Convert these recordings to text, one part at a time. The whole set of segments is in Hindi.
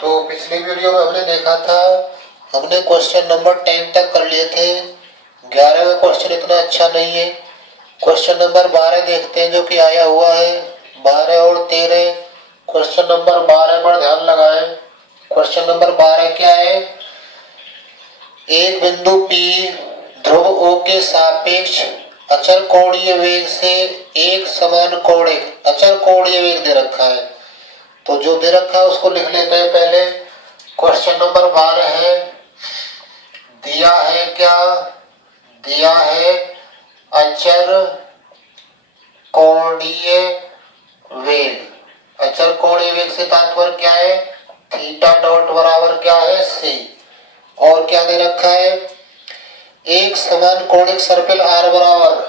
तो पिछली वीडियो में हमने देखा था, हमने क्वेश्चन नंबर 10 तक कर लिए थे। 11वां क्वेश्चन इतना अच्छा नहीं है। क्वेश्चन नंबर 12 देखते हैं जो कि आया हुआ है। 12 और 13। क्वेश्चन नंबर 12 पर ध्यान लगाएं। क्वेश्चन नंबर 12 क्या है? एक बिंदु P ध्रुव O के सापेक्ष अचर कोणीय वेग से एक समान कोणिक अचर कोणीय वेग दे रखा है। तो जो दे रखा है उसको लिख लेते हैं पहले। क्वेश्चन नंबर 12 है, दिया है क्या? दिया है अचर कोणीय वेग। अचर कोणीय वेग से तात्पर्य क्या है? थीटा डॉट बराबर क्या है? c। और क्या दे रखा है? एक समान कोणिक सर्पिल r बराबर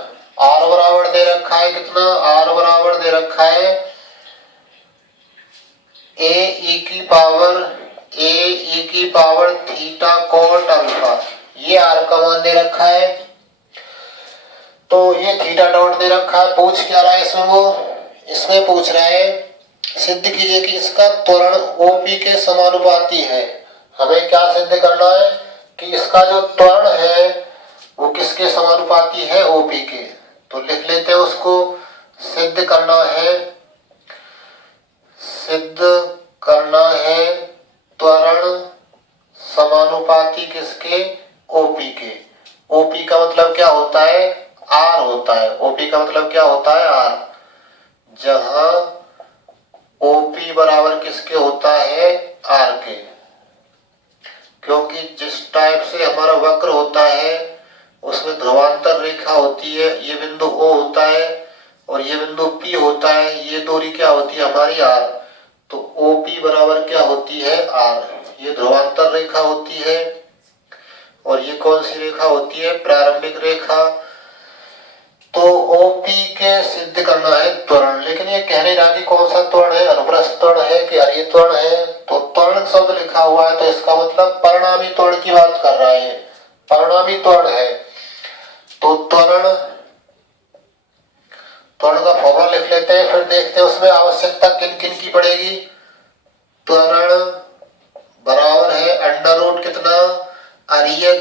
दे रखा है कितना? r बराबर दे रखा है a e की पावर थीटा कोट अल्फा। ये r का मान दे रखा है। तो ये थीटा डॉट दे रखा है। पूछ क्या रहा है इसमें? इसमें पूछ रहा है सिद्ध कीजिए कि इसका त्वरण OP के समानुपाती है। हमें क्या सिद्ध करना है? कि इसका जो त्वरण है वो किसके समानुपाती है? OP के। तो लिख लेते हैं उसको। सिद्ध करना है त्वरण समानुपाती किसके? OP के। OP का मतलब क्या होता है? R होता है। OP का मतलब क्या होता है? R। जहां OP बराबर किसके होता है? R के। क्योंकि जिस टाइप से हमारा वक्र होता है उसमें ध्रुवांतर रेखा होती है। ये बिंदु O होता है और ये बिंदु P होता है। ये दूरी क्या होती है? हमारी R। तो OP बराबर क्या होती है? R। ये ध्रुवांतर रेखा होती है और ये कौन सी रेखा होती है? प्रारंभिक रेखा। तो OP के सिद्ध करना है त्वरण। लेकिन ये कह नहीं रहा कि कौन सा त्वरण है, अनुप्रस्थ त्वरण है कि हरीय त्वरण है। तो त्वरण शब्द लिखा हुआ है तो इसका मतलब परिणामी त्वरण की बात कर रहा है। परिणामी त्वरण है तो त्वरण का फॉर्मूला लिख लेते हैं, फिर देखते हैं उसमें आवश्यकता किन किन की पड़ेगी। त्वरण बराबर है अंडर रूट कितना? अरीय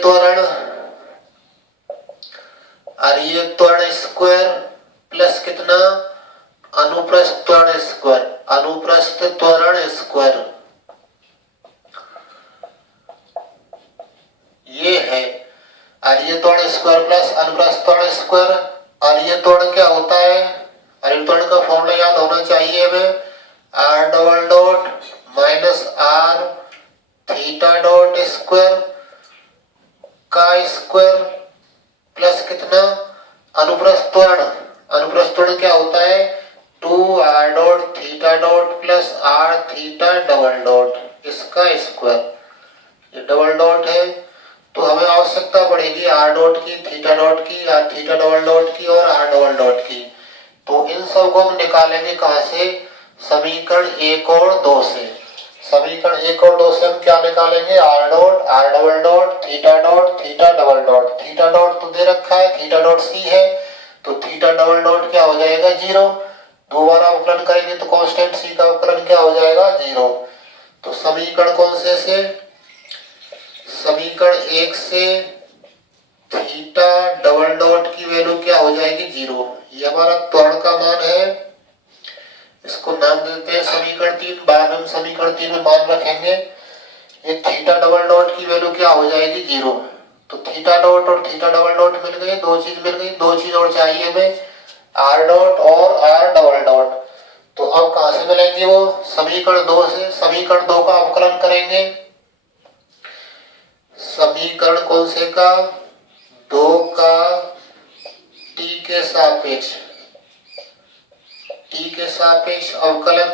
त्वरण स्क्वायर प्लस कितना? अनुप्रस्थ त्वरण स्क्वायर। ये है अरीय त्वरण स्क्वायर प्लस अनुप्रस्थ त्वरण स्क्वायर। अरीय त्वरण क्या होता है? अरीय त्वरण का फॉर्मूला याद होना चाहिए हमें। r double dot minus r theta dot square का स्क्वायर प्लस कितना? अनुप्रस्थ त्वरण क्या होता है? 2r dot theta dot plus r theta double dot इसका स्क्वायर। ये डबल डॉट है तो हमें आवश्यकता पड़ेगी r डॉट की, थीटा डॉट की, थीटा डबल डॉट की और r डबल डॉट की। तो इन सब को हम निकालेंगे कहां से? समीकरण 1 और 2 से। समीकरण 1 और 2 से हम क्या निकालेंगे? r dot, r double dot, theta dot, theta double dot. Theta dot तो दे रखा है, थीटा डॉट c है तो थीटा डबल डॉट क्या हो जाएगा? 0। दोबारा अवकलन करेंगे तो कांस्टेंट c का अवकलन क्या हो जाएगा? 0। तो समीकरण कौन से? समीकरण 1 से थीटा डबल डॉट की वैल्यू क्या हो जाएगी? 0। ये हमारा त्वरण का मान है। इसको नाम देते हैं समीकरण 3। बाद में समीकरण 3 में मान रखेंगे। ये थीटा डबल डॉट की वैल्यू क्या हो जाएगी? 0। तो थीटा डॉट और थीटा डबल डॉट मिल गए, दो चीज मिल गई। दो चीज और चाहिए हमें, r डॉट और r डबल डॉट। तो अब कहां से मिलेंगे वो? समीकरण 2 से। समीकरण 2 का अवकलन करेंगे। समीकरण कौन से का? 2 का t के सापेक्ष अवकलन।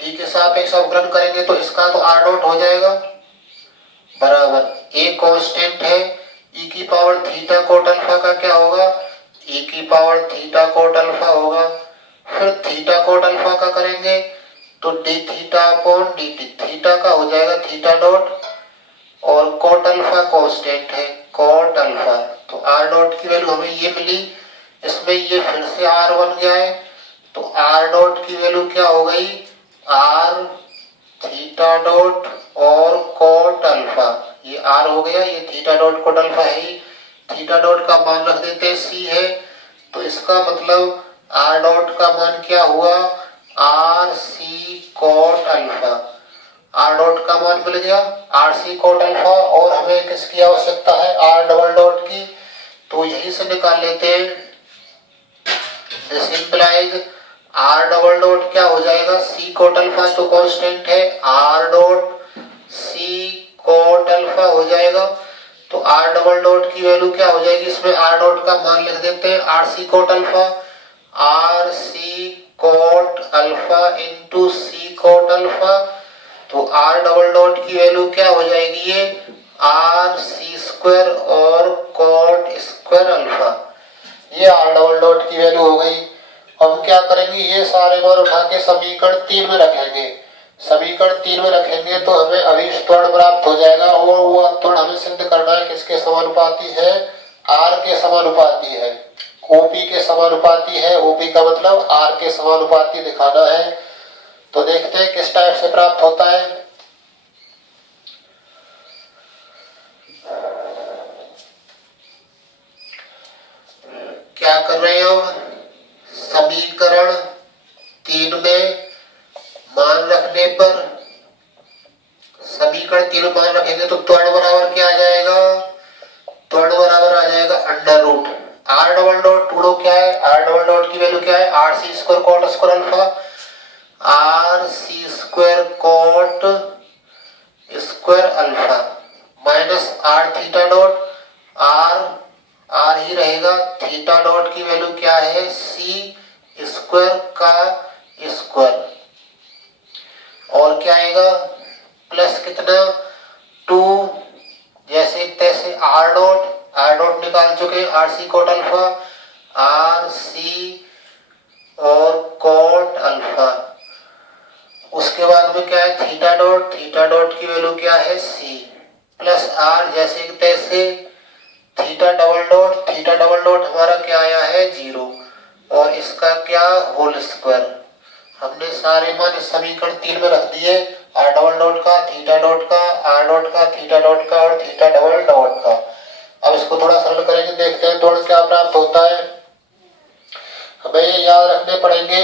t के सापेक्ष अवकलन करेंगे तो इसका तो r डॉट हो जाएगा बराबर एक कांस्टेंट है e की पावर थीटा कोट अल्फा का क्या होगा? e की पावर थीटा कोट अल्फा होगा। फिर थीटा कोट अल्फा का करेंगे तो d theta upon dt। Theta का हो जाएगा थीटा डॉट और कोट अल्फा कांस्टेंट है, कोट अल्फा। तो r डॉट की वैल्यू हमें ये मिली। इसमें ये फिर से r बन गया है तो r डॉट की वैल्यू क्या हो गई? r थीटा डॉट और कोट अल्फा, ये आर हो गया, ये थीटा डॉट कोट अल्फा है ही। थीटा डॉट का मान रख देते हैं सी है, तो इसका मतलब आर डॉट का मान क्या हुआ, R C cot alpha. R dot का मान मिल गया आर सी कोट अल्फा, और हमें किसकी आवश्यकता है, आर डबल डॉट की, तो यही से निकाल लेते हैं। This implies R double dot क्या हो जाएगा, सी कोट अल्फा तो कांस्टेंट है, R dot C cot alpha हो जाएगा। तो आर डबल डॉट की वैल्यू क्या हो जाएगी, इसमें आर डॉट का मान लिख देते हैं, R C cot alpha, R C cot alpha into C cot alpha. तो आर डबल डॉट की वैल्यू क्या हो जाएगी, ये आर सी स्क्वायर और कोट स्क्वायर अल्फा, ये आर डबल डॉट की वैल्यू हो गई। हम क्या करेंगे, ये सारे मान उठा के समीकरण 3 में रखेंगे। समीकरण 3 में रखेंगे तो हमें अभिष्ट त्वरण प्राप्त हो जाएगा, और वो त्वरण हमें सिद्ध करना है किसके समानुपाती है, आर के समानुपाती है, ओपी के समानुपाती है। ओपी का मतलब आर के समानुपाती दिखाना है। तो देखते हैं किस टाइप से प्राप्त होता है। क्या कर रहे हैं हम, समीकरण 3 में मान रखने पर, समीकरण 3 में मान रखेंगे तो त्वरण बराबर क्या आ जाएगा, त्वरण बराबर आ जाएगा under root R double dot टूडो क्या है, आर डबल डॉट की वैल्यू क्या है, R C square cot square alpha, R C square cot square alpha minus R theta dot, R ही रहेगा, थीटा डॉट की वैल्यू क्या है, सी स्क्वायर का स्क्वायर, और क्या आएगा प्लस कितना 2, जैसे तैसे आर डॉट निकाल चुके, R C cot alpha, R C और कोट अल्फा। उसके बाद में क्या है थीटा डॉट की वैल्यू क्या है सी, प्लस आर जैसे तैसे थीटा डबल डॉट हमारा क्या आया है 0, और इसका क्या होल स्क्वायर। हमने सारे मान इस समीकरण 3 में रख दिए, आर डबल डॉट का, थीटा डॉट का, आर डॉट का, थीटा डॉट का और थीटा डबल डॉट का। अब इसको थोड़ा सरल करेंगे, देखते हैं त्वरण क्या प्राप्त होता है। हमें ये याद रखने पड़ेंगे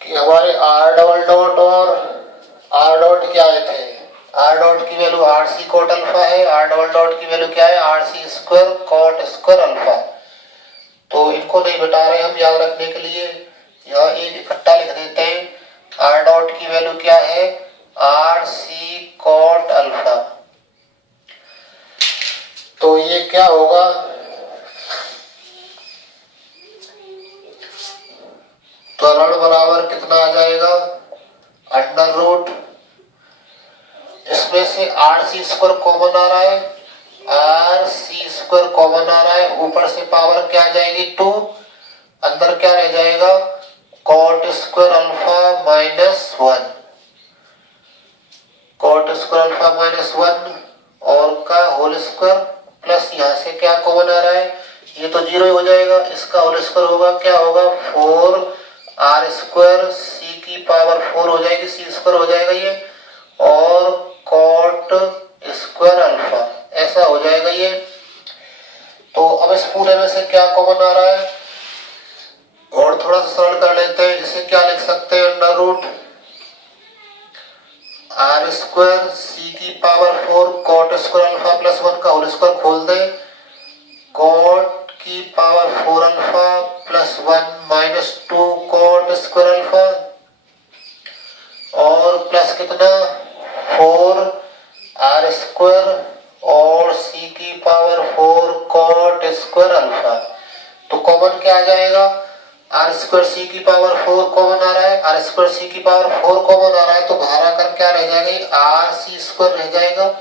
कि हमारे आर डबल डॉट और आर डॉट क्या आए थे, आर डॉट की value R C cot alpha है, आर डबल डॉट की वैल्यू क्या है, R C square cot square alpha. तो इनको नहीं बता रहे हम याद रखने के लिए, यहाँ एक इकट्ठा लिख देते हैं। आर डॉट की वैल्यू क्या है, आर सी कोट अल्फा। तो ये क्या होगा, त्वरण बराबर कितना आ जाएगा अंडर रूट, इसमें से आर सी स्क्वायर कॉमन आ रहा है, आर सी स्क्वायर कॉमन आ रहा है, ऊपर से पावर क्या आ जाएगी 2, अंदर क्या रह जाएगा cot square alpha minus 1, coat square alpha minus 1 और का होल स्क्वायर, प्लस यहाँ से क्या कॉमन आ रहा है, ये तो 0 ही हो जाएगा, इसका होल स्क्वायर होगा क्या होगा 4 आर स्क्वायर सी की पावर 4 हो जाएगी, सी स्क्वायर हो जाएगा ये, और कोट स्क्वायर अल्फा, ऐसा हो जाएगा ये। तो अब इस पूरे में से क्या कॉमन आ रहा है, और थोड़ा सा सरल कर लेते हैं, जिसे क्या लिख सकते हैं अंडर रूट आर स्क्वायर सी की power 4 coat square alpha plus 1 का होल स्क्वायर खोल दे, कोट की power 4 alpha plus 1 minus 2 coat square alpha, और प्लस कितना 4 आर स्क्वायर और सी की पावर 4 कोट स्क्वायर अल्फा। तो कॉमन क्या आ जाएगा, आर स्क्वायर सी की पावर 4 कॉमन आ रहा है, आर स्क्वायर सी की पावर 4 कॉमन आ रहा है, तो बाहर आकर क्या रह जाएगा आर सी स्क्वायर रह जाएगा,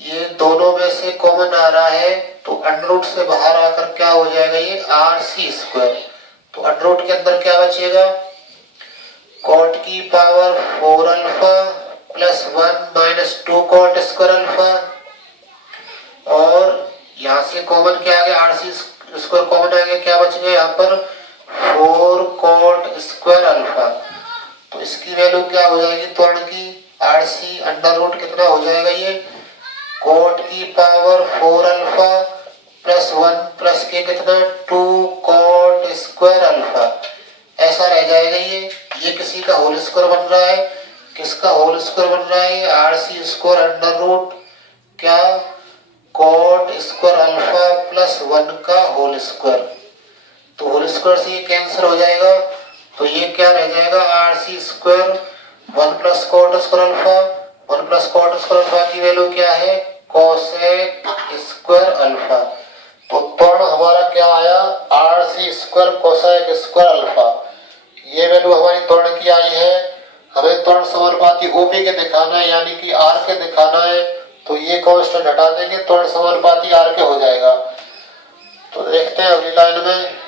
ये दोनों में से कॉमन आ रहा है, तो अंडर रूट से बाहर आकर क्या हो जाएगा ये आर सी स्क्वायर। तो अंडर रूट के अंदर क्या बचेगा, कोट की power 4 alpha plus 1 minus 2 coat square alpha, और यहाँ से कॉमन क्या आ गया आर सी स्क्वायर कॉमन आ गया, क्या बच गया यहाँ पर 4 कोट स्क्वायर अल्फा। तो इसकी वैल्यू क्या हो जाएगी त्वरण की, RC अंडर रूट कितना हो जाएगा ये, कोट की पावर 4 अल्फा प्लस 1 प्लस के कितना 2 कोट स्क्वायर अल्फा, ऐसा रह जाएगा ये किसी का होल स्क्वायर बन रहा है, किसका होल स्क्वायर बन रहा है, RC स्क्वायर अंडर रूट क्या कोट स्क्वायर अल्फा प्लस 1 का होल स्क्वायर, तो होल स्क्वायर से ये कैंसिल हो जाएगा, तो ये क्या रह जाएगा RC square 1 plus coat square alpha, 1 plus coat square alpha की वैल्यू क्या है कोसेक स्क्वायर अल्फा, तो त्वरण हमारा क्या आया RC square cosec square alpha, ये वैल्यू हमारी त्वरण की आई है। हमें त्वरण समानुपाती OP के दिखाना है यानी कि R के दिखाना है, तो ये कांस्टेंट हटा देंगे, त्वरण समानुपाती R के हो जाएगा। तो देखते हैं अगली लाइन में,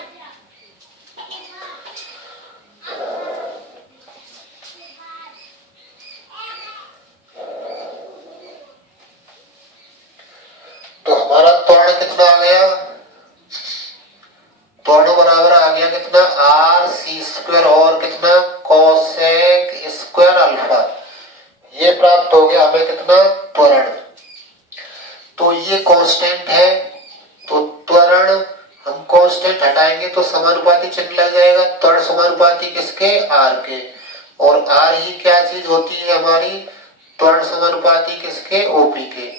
तो हमारा त्वरण कितना आ गया, त्वरण बराबर आ गया कितना RC स्क्वायर और कितना कोसेक स्क्वायर अल्फा, ये प्राप्त हो गया हमें कितना त्वरण। तो ये कांस्टेंट है, तो त्वरण हम कांस्टेंट हटाएंगे तो समानुपाती चिन्ह लग जाएगा, त्वरण समानुपाती किसके R के, और R ही क्या चीज होती है हमारी त्वरण समानुपाती किसके OP के।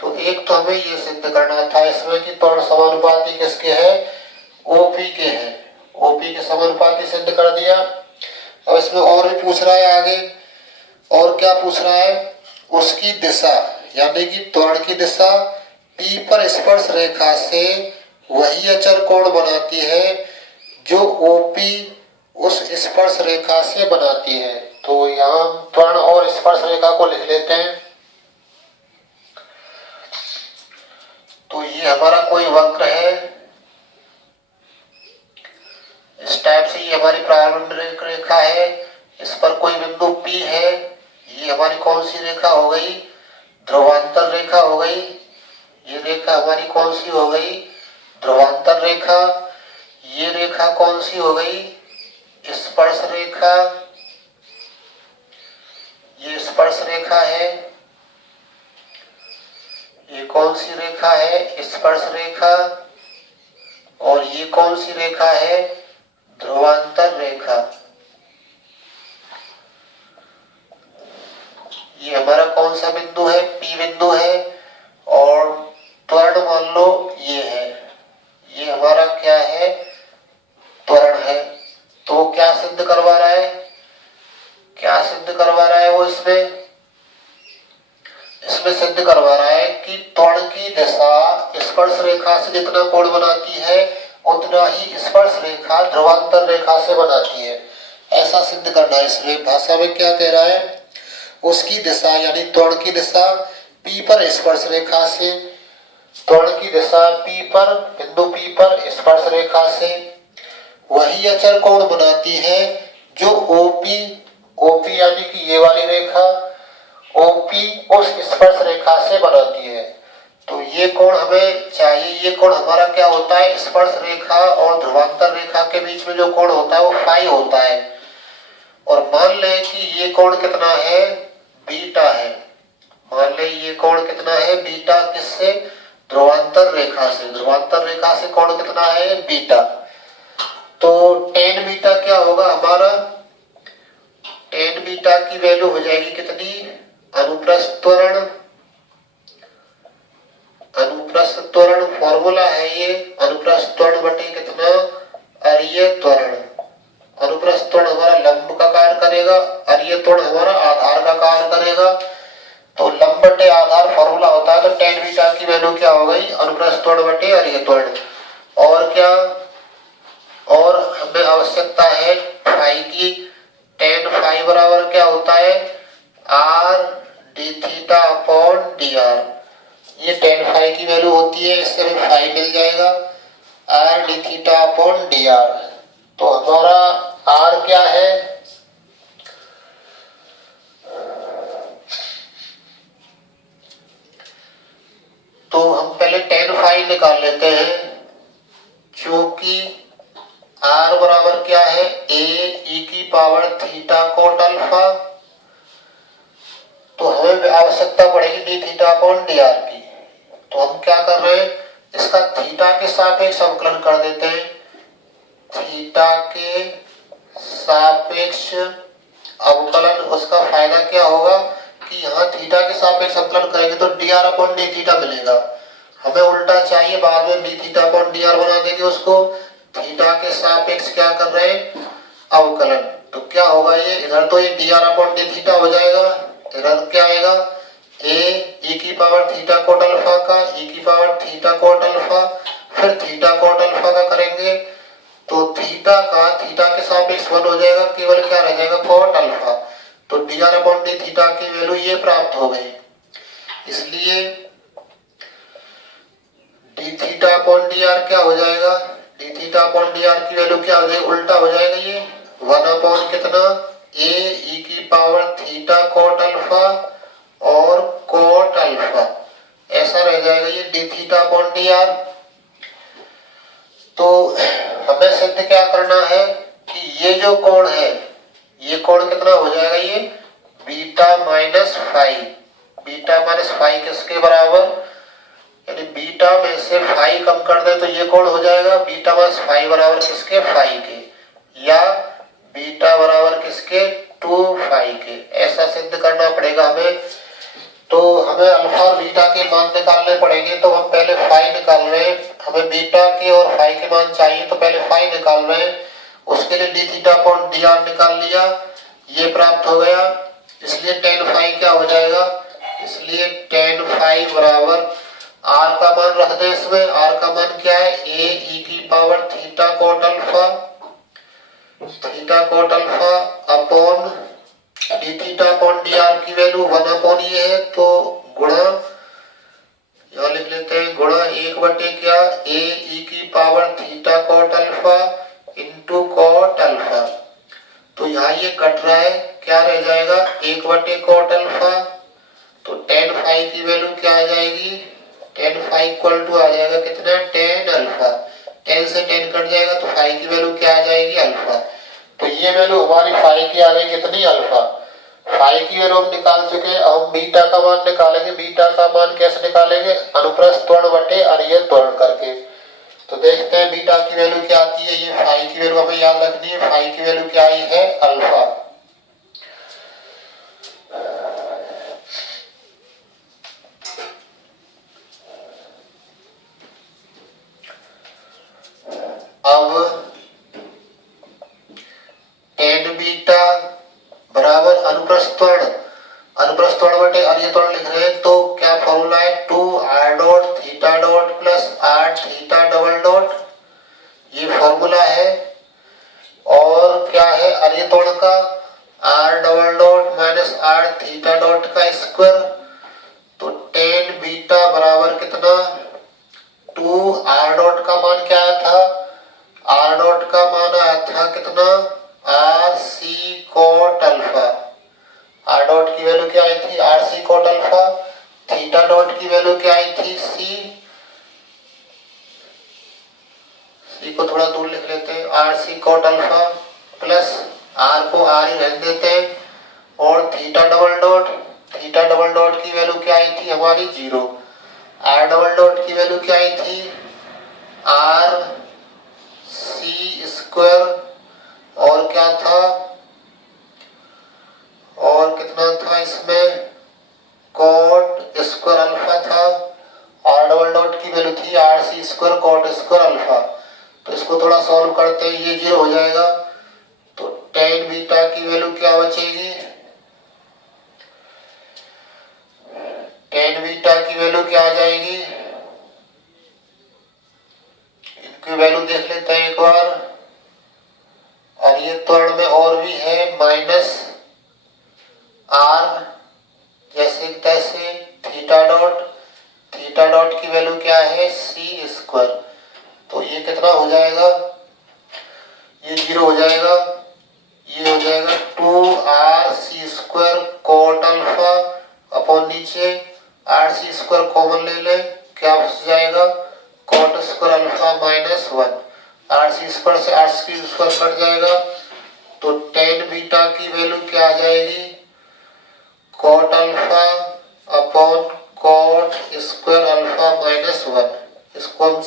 तो एक तो हमें ये सिद्ध करना था इसमें कि त्वरण समानुपाती किसके है OP के है, OP के समानुपाती सिद्ध कर दिया। अब इसमें और भी पूछ रहा है आगे, और क्या पूछ रहा है उसकी दिशा यानी कि त्वरण की दिशा P पर स्पर्श रेखा से वही अचर कोण बनाती है जो OP उस स्पर्श रेखा से बनाती है। तो यहाँ त्वरण और स्पर्श रेखा को लिख लेते हैं। तो ये हमारा कोई वक्र है, इस टाइप से ये हमारी प्रारंभिक रेखा है, इस पर कोई बिंदु P है, ये हमारी कौन सी रेखा हो गई ध्रुवांतर रेखा हो गई, ये रेखा हमारी कौन सी हो गई ध्रुवांतर रेखा, ये रेखा कौन सी हो गई स्पर्श रेखा, ये स्पर्श रेखा है, ये कौन सी रेखा है स्पर्श रेखा, और ये कौन सी रेखा है ध्रुवांतर रेखा। ये हमारा कौन सा बिंदु है P बिंदु है, और त्वरण मान लो ये है, ये हमारा क्या है त्वरण है। तो क्या सिद्ध करवा रहा है, क्या सिद्ध करवा रहा है वो इसमें सिद्ध करवा रहा है कि त्वरण की दिशा स्पर्श रेखा से जितना कोण बनाती है उतना ही स्पर्श रेखा ध्रुवांतर रेखा से बनाती है, ऐसा सिद्ध करना है। इसमें भाषा में क्या कह रहा है उसकी दिशा यानी त्वरण की दिशा P पर स्पर्श रेखा से, त्वरण की दिशा P पर बिंदु P पर स्पर्श रेखा से वही अचर कोण बनाती है जो OP यानी कि ये वाली रेखा OP उस स्पर्श रेखा से बनाती है। तो ये कोण हमें चाहिए, ये कोण हमारा क्या होता है स्पर्श रेखा और ध्रुवांतर रेखा के बीच में जो कोण होता है वो फाई होता है, और मान लें कि ये कोण कितना है बीटा है, मान लें ये कोण कितना है बीटा, किससे ध्रुवांतर रेखा से, ध्रुवांतर रेखा से कोण कितना है बीटा। तो tan बीटा क्या होगा हमारा, tan बीटा की वैल्यू हो जाएगी कितनी अनुप्रस्थ त्वरण, अनुप्रस्थ त्वरण फॉर्मूला है ये अनुप्रस्थ त्वरण बटे कितना अरीय त्वरण, अनुप्रस्थ त्वरण हमारा लंब का कार्य करेगा, अरीय त्वरण हमारा आधार का कार्य करेगा। तो लंब बटे आधार फॉर्मूला होता है, तो tan बीटा की वैल्यू क्या हो गई अनुप्रस्थ त्वरण बटे अरीय त्वरण। और क्या, और हमें आवश्यकता है फाई की, tan फाई बराबर क्या होता है r d theta upon dr, ये tan फाई की वैल्यू होती है, इससे हमें फाई मिल जाएगा r d theta upon dr। तो हमारा r क्या है तो हम पहले tan फाई निकाल लेते हैं, क्योंकि r बराबर क्या है a e की पावर थीटा कोट अल्फा। तो हमें आवश्यकता पड़ेगी D theta upon D R की। तो हम क्या कर रहे हैं, इसका थीटा के सापेक्ष अवकलन कर देते हैं। थीटा के सापेक्ष अवकलन, उसका फायदा क्या होगा कि यहाँ थीटा के सापेक्ष अवकलन करेंगे तो D R upon D theta मिलेगा। हमें उल्टा चाहिए, बाद में D theta upon D R बना देंगे उसको। थीटा के सापेक्ष क्या कर रहे हैं, अवकलन। तो क्या होगा, ये इधर तो ये D R upon D theta हो जाएगा, इधर क्या आएगा ए की पावर थीटा कोट अल्फा का ई की पावर थीटा कोट अल्फा, फिर थीटा कोट अल्फा का करेंगे तो थीटा का थीटा के सापेक्ष 1 हो जाएगा, केवल क्या रह जाएगा कोट अल्फा। तो D R upon D theta की वैल्यू ये प्राप्त हो गई। इसलिए D theta upon D R क्या हो जाएगा, D theta upon D R की वैल्यू क्या हो जाएगी, उल्टा हो जाएगा, ये 1 अपॉन कितना ए की पावर थीटा कोट अल्फा और कोट अल्फा, ऐसा रह जाएगा ये D theta upon D R. तो हमें सिद्ध क्या करना है कि ये जो कोण है, ये कोण कितना हो जाएगा, ये beta minus phi. Beta minus phi किसके बराबर, यानी बीटा में से फाई कम कर दे तो ये कोण हो जाएगा बीटा माइनस फाई बराबर किसके, फाई के, या बीटा बराबर किसके, 2 फाई के। ऐसा सिद्ध करना पड़ेगा हमें। तो हमें अल्फा और बीटा के मान निकालने पड़ेंगे। तो हम पहले फाई निकाल रहे हैं, हमें बीटा के और फाई के मान चाहिए, तो पहले फाई निकाल रहे हैं। उसके लिए D theta upon D R निकाल लिया, ये प्राप्त हो गया। इसलिए टेन फाई क्या हो जाएगा, इसलिए टेन फाई बराबर आर का मान रख दे इसमें। आर का मान क्या है, ए की power theta coat alpha, theta coat alpha upon D theta upon D R की वैल्यू 1 अपॉन ये है, तो गुणा, यहाँ लिख लेते हैं गुणा 1 क्या ए की power theta coat alpha into coat alpha. तो यहाँ ये कट रहा है, क्या रह जाएगा 1 कोट अल्फा। तो टेन फाई की वैल्यू क्या आ जाएगी, टेन फाई इक्वल टू आ जाएगा कितना, टेन अल्फा। 10 से 10 कट जाएगा तो फाई की वैल्यू क्या आ जाएगी, अल्फा। तो ये वैल्यू हमारी फाई की आ गई कितनी, अल्फा। फाई की वैल्यू हम निकाल चुके। अब हम बीटा का मान निकालेंगे। बीटा का मान कैसे निकालेंगे, अनुप्रस्थ त्वरण बटे अरिय त्वरण करके। तो देखते हैं बीटा की वैल्यू क्या आती है। ये फाई की वैल्यू हमें याद रखनी है। फाई की वैल्यू क्या आई है, अल्फा। अब टेन बीटा बराबर अनुप्रस्थ त्वरण, अनुप्रस्थ त्वरण बटे अरिय त्वरण लिख रहे हैं। तो क्या फॉर्मूला है, 2 R dot theta dot plus R theta double dot, ये फॉर्मूला है। और क्या है अरिय त्वरण का, R double dot minus R theta dot का स्क्वायर। तो टेन बीटा बराबर कितना, 2 आर डॉट का मान क्या आया था, आर डॉट का मान आया था कितना, R C cot alpha. R dot की वैल्यू क्या आई थी, R C cot alpha. Theta dot की वैल्यू क्या आई थी, सी को थोड़ा दूर लिख लेते हैं, R C cot alpha plus R को आर ही रहने देते हैं। और theta double dot, theta double dot की वैल्यू क्या आई थी हमारी, 0। आर डबल डॉट की वैल्यू क्या आई थी, आर सी स्क्वायर, और क्या था, और कितना था इसमें, कोट स्क्वायर अल्फा था। आर डबल डॉट की वैल्यू थी R C square cot square alpha. तो इसको थोड़ा सॉल्व करते हैं, ये 0 हो जाएगा। तो टेन बीटा की वैल्यू क्या बचेगी, टेन बीटा की वैल्यू क्या आ जाएगी, इनकी वैल्यू देख लेते हैं एक बार। और ये त्वरण में और भी है, माइनस आर जैसे तैसे थीटा डॉट, थीटा डॉट की वैल्यू क्या है, सी स्क्वायर। तो ये कितना हो जाएगा, ये 0 हो जाएगा। ये हो जाएगा 2 R C square cot alpha upon नीचे आर सी स्क्वायर कॉमन ले ले, क्या बच जाएगा, cot square alpha minus 1। R C square से आर सी स्क्वायर कट जाएगा। तो टेन टेन बीटा की वैल्यू क्या आ जाएगी, cot alpha upon cot square alpha minus 1। इसको हम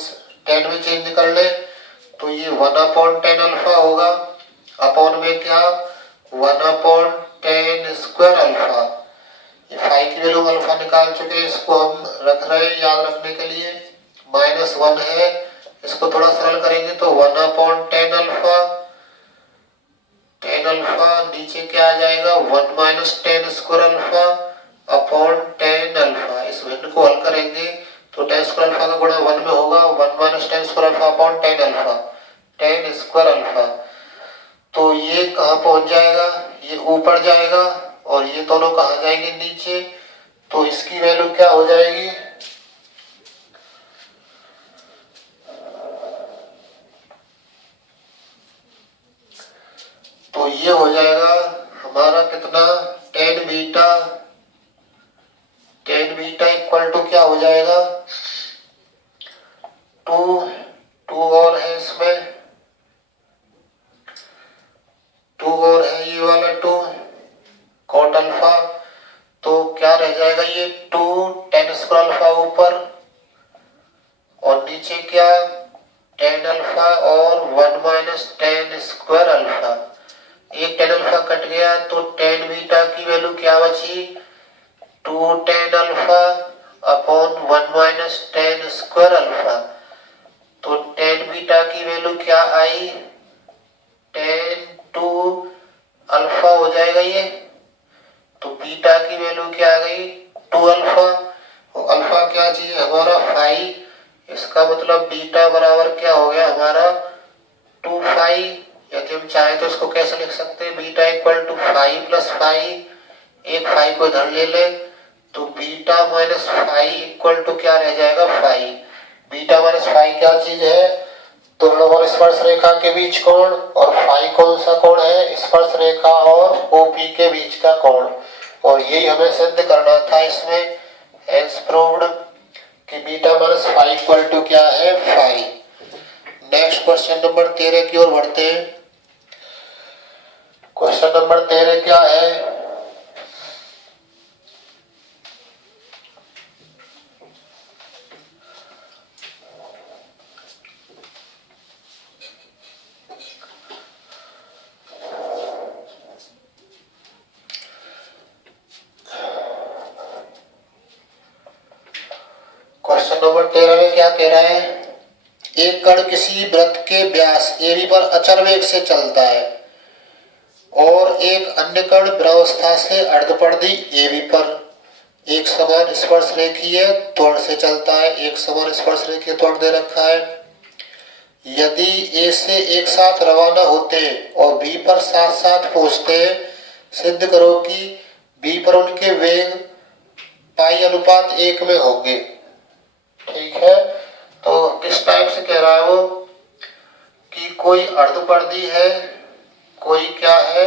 10 में चेंज कर ले तो ये 1/10 अल्फा होगा, अपॉन में क्या 1/10 स्क्वायर अल्फा। ये फाई की वैल्यू अल्फा निकाल चुके हैं, इसको हम रख रहे हैं याद रखने के लिए। -1 है, इसको थोड़ा सरल करेंगे तो 1/10 अल्फा, 10 अल्फा नीचे क्या आ जाएगा 1 - 10 स्क्वायर अल्फा अपॉन 10 अल्फा। इस भिन्न को हल करेंगे तो 10 स्क्वायर अल्फा का गुणा 1 में होगा, 1 - 10 square alpha upon 10 alpha, 10 square alpha. तो ये कहाँ पहुंच जाएगा, ये ऊपर जाएगा और ये दोनों कहाँ जाएंगे नीचे। तो इसकी वैल्यू क्या हो जाएगी, तो ये हो जाएगा हमारा कितना 10 बीटा, 10 बीटा इक्वल टू क्या हो जाएगा 2 और है इसमें, 2 और है ये वाला 2 कॉट अल्फा। तो क्या रह जाएगा ये 2 10 स्क्वायर अल्फा ऊपर और नीचे क्या 10 अल्फा और 1 - 10 स्क्वायर अल्फा। एक 10 अल्फा कट गया तो 10 बीटा की वैल्यू क्या बची 2 10 अल्फा अपॉन 1 - 10 स्क्वायर अल्फा। तो 10 बीटा की वैल्यू क्या आई 10 2 अल्फा हो जाएगा ये, तो बीटा की वैल्यू क्या आ गई 2 अल्फा। और अल्फा क्या चाहिए हमारा 5, इसका मतलब बीटा बराबर क्या हो गया हमारा 2 5। यदि हम चाहे तो इसको कैसे लिख सकते हैं, बीटा इक्वल टू 5 + 5, एक 5 को इधर ले ले तो बीटा माइनस 5 इक्वल टू क्या रह जाएगा 5। बीटा माइनस 5 क्या चीज है, तुम लोग और स्पर्श रेखा के बीच कोण, और फाई कौन सा कोण है स्पर्श रेखा और ओपी के बीच का कोण। और यही हमें सिद्ध करना था इसमें, हेंस प्रूव्ड कि बीटा माइनस 5 इक्वल टू क्या है 5। नेक्स्ट क्वेश्चन नंबर 13 की ओर बढ़ते हैं। क्वेश्चन नंबर 13 क्या है, क्वेश्चन नंबर 13 में क्या कह रहा है, एक कण किसी वृत्त के व्यास AB पर अचर वेग से चलता है और एक अन्य कण विरावस्था से अर्धपरिधि AB पर एक समान स्पर्श रेखीय त्वरण से चलता है। एक समान स्पर्श रेखीय त्वरण दे रखा है। यदि A से एक साथ रवाना होते और B पर साथ साथ पहुंचते हैं, सिद्ध करो कि B पर उनके वेग π/1 में होंगे। ठीक है, तो किस टाइप से कह रहा है वो कि कोई अर्धपरिधि है, कोई क्या है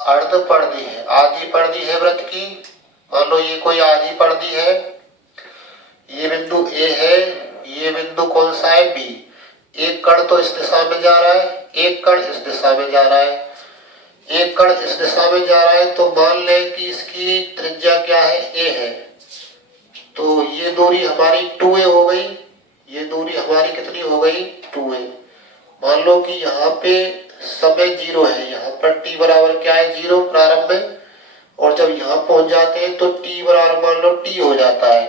अर्धपरिधि है, आधी परिधि है वृत्त की। मान लो ये कोई आधी परिधि है, ये बिंदु A है, ये बिंदु कौन सा है B। एक कण तो इस दिशा में जा रहा है, एक कण इस दिशा में जा रहा है। एक कण इस दिशा में जा रहा है तो मान लें कि इसकी त्रिज्या क्या है A है, तो ये दूरी हमारी 2a हो गई। ये दूरी हमारी कितनी हो गई 2a। मान लो कि यहाँ पे समय 0 है, यहाँ पर t बराबर क्या है 0 प्रारंभ में, और जब यहाँ पहुंच जाते हैं तो t बराबर मान लो t हो जाता है।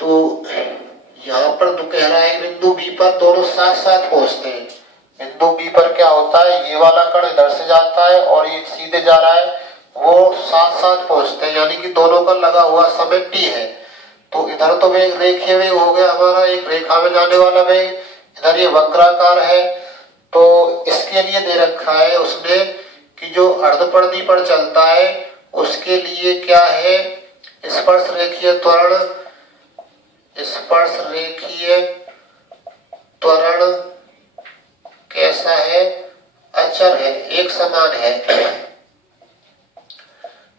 तो यहाँ पर कह रहा है बिंदु B पर दोनों साथ साथ पहुंचते हैं। बिंदु B पर क्या होता है, ये वाला कण इधर से जाता है और ये सीधे जा रहा है, वो साथ साथ पहुंचते हैं, यानी कि दोनों का लगा हुआ समय t है। तो इधर तो वेग रेखीय वेग हो गया हमारा, एक रेखा में जाने वाला वेग, इधर ये वक्राकार है। तो इसके लिए दे रखा है उसने कि जो अर्धपरिधि पर चलता है उसके लिए क्या है स्पर्श रेखीय त्वरण, स्पर्श रेखीय त्वरण कैसा है, अचर है, एक समान है,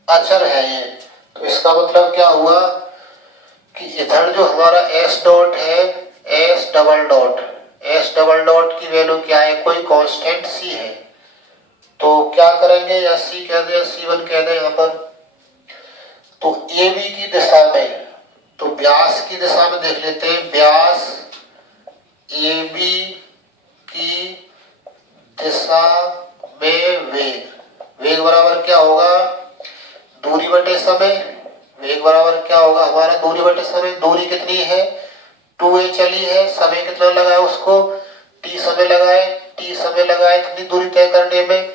अचर है ये। तो इसका मतलब क्या हुआ कि इधर जो हमारा S डॉट है, S डबल डॉट की वैल्यू क्या है, कोई कांस्टेंट C है। तो क्या करेंगे या C कह दें या C1 कह दें यहाँ पर। तो AB की दिशा में, तो व्यास की दिशा में देख लेते हैं। व्यास AB की दिशा में वेग बराबर क्या होगा, दूरी बटे समय। वेग बराबर क्या होगा हमारा, दूरी बटे समय। दूरी कितनी है 2a चली है, समय कितना लगा है उसको t समय लगाए। t समय लगाए कितनी दूरी तय करने में,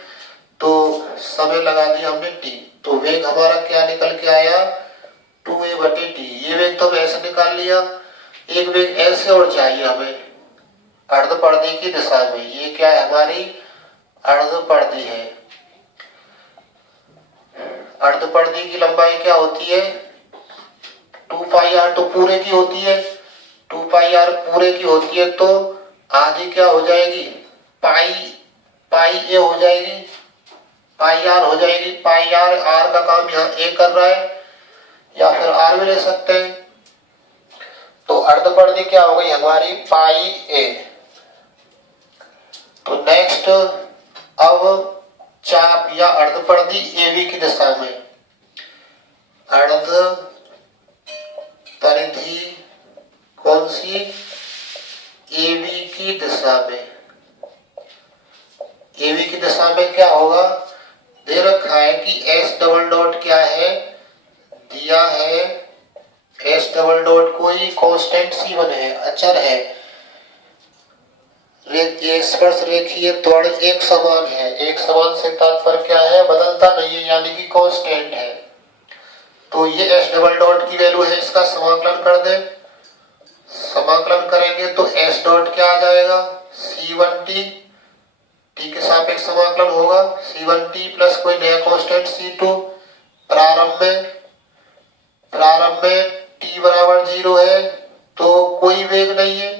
तो समय लगा दिया हमने t। तो वेग हमारा क्या निकल के आया 2a बटे t। ये वेग तो ऐसे निकाल लिया। एक वेग ऐसे और चाहिए हमें अर्धपरिधि की दिशा में। ये क्या है हमारी अर्धपरिधि है। अर्धपरिधि की लंबाई क्या होती है 2 पाई r, तो पूरे की होती है 2 पाई r पूरे की होती है। तो आधी क्या हो जाएगी पाई a हो जाएगी, पाई r हो जाएगी। पाई r का काम यहाँ a कर रहा है, या फिर r भी ले सकते हैं। तो अर्धपरिधि क्या हो गई हमारी पाई a। तो नेक्स्ट अब चाप या अर्धपरिधि AB की दिशा में। अर्धपरिधि कौन सी AB की दिशा में। AB की दिशा में क्या होगा, दे रखा है कि S डबल डॉट क्या है, दिया है S डबल डॉट कोई कांस्टेंट C1 है, अचर है। स्पर्श रेखीय त्वरण एक समान है। एक समान से तात्पर्य क्या है, बदलता नहीं है, यानी कि कांस्टेंट है। तो ये S डबल डॉट की वैल्यू है, इसका समाकलन कर दे। समाकलन करेंगे तो S डॉट क्या आ जाएगा C1t, t के सापेक्ष समाकलन होगा C1t प्लस कोई नया कांस्टेंट C2। प्रारंभ में t बराबर 0 है, तो कोई वेग नहीं है,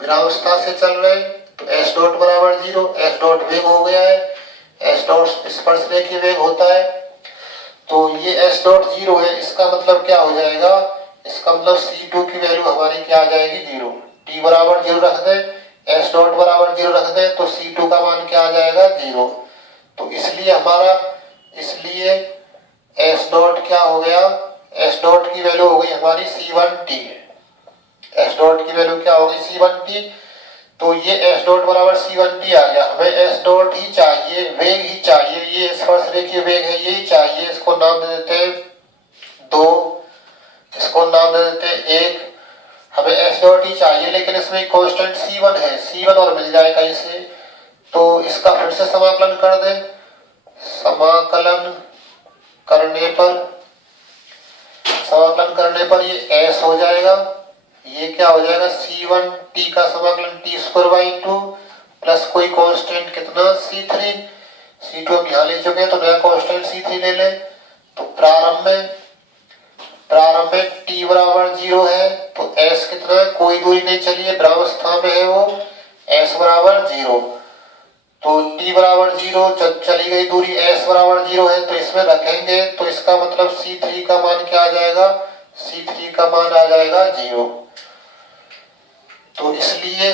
विरामावस्था से चल रहे, तो S डॉट बराबर 0। S डॉट वेग हो गया है, S डॉट स्पर्श रेखीय वेग होता है। तो ये S डॉट 0 है, इसका मतलब क्या हो जाएगा, इसका मतलब C2 की वैल्यू हमारी क्या आ जाएगी 0। t बराबर 0 रख दे, S डॉट बराबर 0 रख दे, तो C2 का मान क्या आ जाएगा 0। तो इसलिए S डॉट क्या हो गया, S डॉट की वैल्यू हो गई हमारी C1t। S डॉट की वैल्यू क्या होगी C1t। तो ये S डॉट बराबर C1t आ गया। हमें S डॉट ही चाहिए, वेग ही चाहिए, ये स्पर्श रेखीय वेग है, यही चाहिए। इसको नाम दे देते हैं 2, इसको नाम दे देते हैं 1। हमें S डॉट ही चाहिए, लेकिन इसमें कांस्टेंट C1 है, C1 और मिल जाए कहीं से। तो इसका फिर से समाकलन कर दे। समाकलन करने पर ये S हो जाएगा, ये क्या हो जाएगा C1t का समाकलन t स्क्वायर बाई 2 प्लस कोई कांस्टेंट कितना C3। C2 हम यहाँ ले चुके हैं, तो नया कांस्टेंट C3 ले ले। तो प्रारंभ में t बराबर 0 है, तो S कितना है, कोई दूरी नहीं चली है, विरामावस्था में है वो, S बराबर 0। तो t बराबर 0 चली गई दूरी, S बराबर 0 है, तो इसमें रखेंगे, तो इसका मतलब C3 का मान क्या आ जाएगा, C3 का मान आ जाएगा 0। तो इसलिए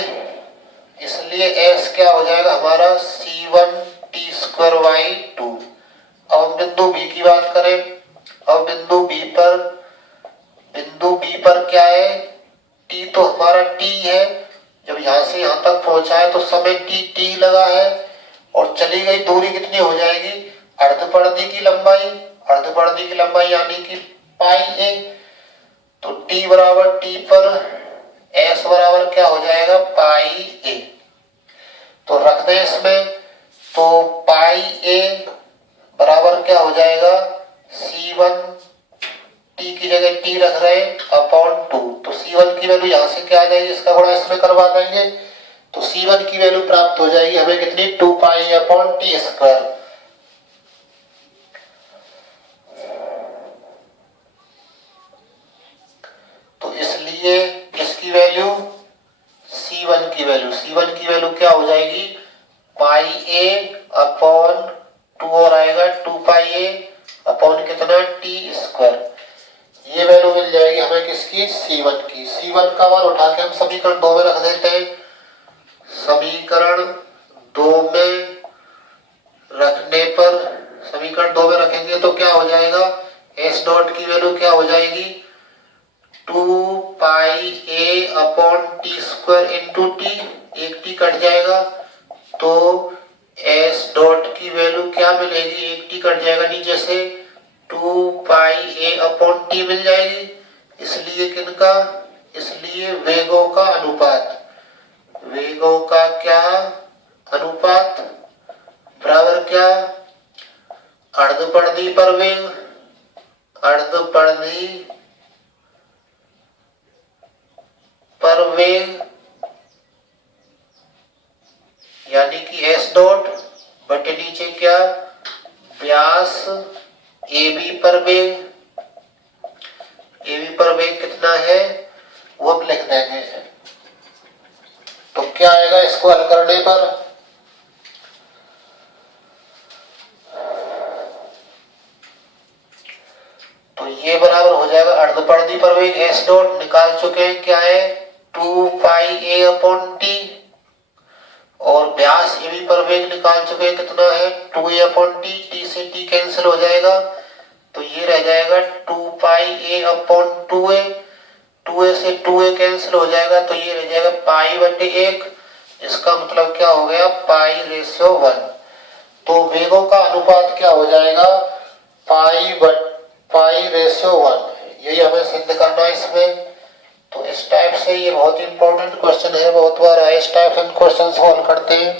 S क्या हो जाएगा हमारा C1t स्क्वायर बाई 2। अब हम बिंदु B की बात करें। अब बिंदु B पर क्या है, t तो हमारा t है, जब यहाँ से यहाँ तक पहुंचा है तो समय t लगा है, और चली गई दूरी कितनी हो जाएगी अर्धपरिधि की लंबाई यानी कि पाई a। तो t बराबर t पर S बराबर क्या हो जाएगा पाई a। तो रखते हैं इसमें, तो पाई a बराबर क्या हो जाएगा C1t की जगह t रख रहे हैं अपॉन 2। तो C1 की वैल्यू यहाँ से क्या आ जाएगी, इसका गुणा इसमें करवा देंगे, तो C1 की वैल्यू प्राप्त हो जाएगी हमें कितनी 2 पाई अपॉन t स्क्वायर। तो इसलिए इसकी वैल्यू C1 की वैल्यू क्या हो जाएगी पाई a अपॉन 2 और आएगा 2 पाई a अपॉन कितना t स्क्वायर। ये वैल्यू मिल जाएगी हमें किसकी C1 की। C1 का मान उठा के हम समीकरण 2 में रख देते हैं। समीकरण 2 में रखने पर क्या हो जाएगा, एस डॉट की वैल्यू क्या हो जाएगी, 2πa/t² इंटू टी, एक टी कट जाएगा तो एस डॉट की वैल्यू क्या मिलेगी, एक टी कट जाएगा नीचे से 2πa/t मिल जाएगी। इसलिए किनका, इसलिए वेगों का अनुपात, वेगों का क्या अनुपात बराबर क्या, अर्धपरिधि पर वेग, अर्धपरिधि पर वेग यानी कि एस डॉट बटे नीचे क्या, व्यास AB पर वेग, AB पर वेग कितना है वो हम लिख देंगे। तो क्या आएगा इसको हल करने पर, तो ये बराबर हो जाएगा अर्धपरिधि पर वेग एस डॉट निकाल चुके हैं क्या है 2πa/t, और व्यास AB पर वेग निकाल चुके हैं कितना है 2a/t, t से t कैंसिल हो जाएगा तो ये रह जाएगा 2πa/2a, 2a से 2a कैंसिल हो जाएगा तो ये रह जाएगा π/1, इसका मतलब क्या हो गया π/1। तो वेगों का अनुपात क्या हो जाएगा π/1, यही हमें सिद्ध करना है इसमें। तो इस टाइप से ये बहुत इंपॉर्टेंट क्वेश्चन है, बहुत बार इस टाइप से क्वेश्चन सॉल्व करते हैं।